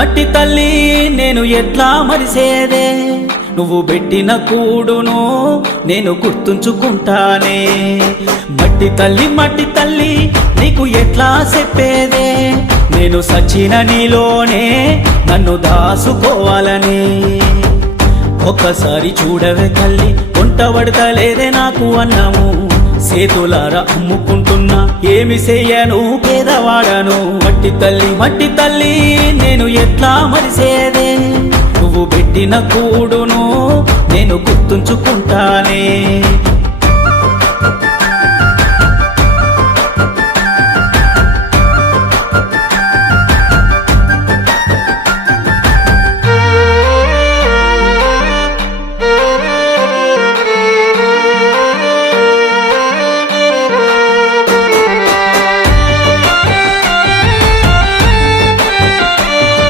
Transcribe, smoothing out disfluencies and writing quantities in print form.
మట్టి తల్లి నేను ఎట్లా మరిసేదే, నువ్వు పెట్టిన కూడును నేను గుర్తుంచుకుంటానే. మట్టి తల్లి నీకు ఎట్లా చెప్పేదే, నేను సచిన నీలోనే నన్ను దాసుకోవాలని. ఒక్కసారి చూడవే తల్లి, వంట పడతలేదే నాకు అన్నము, సేతులారా అమ్ముకుంటున్నా ఏమి చెయ్యను పేదవాడను. మట్టి తల్లి నేను ఎట్లా మరిసేదే, నువ్వు పెట్టిన కూడును నేను గుర్తుంచుకుంటానే.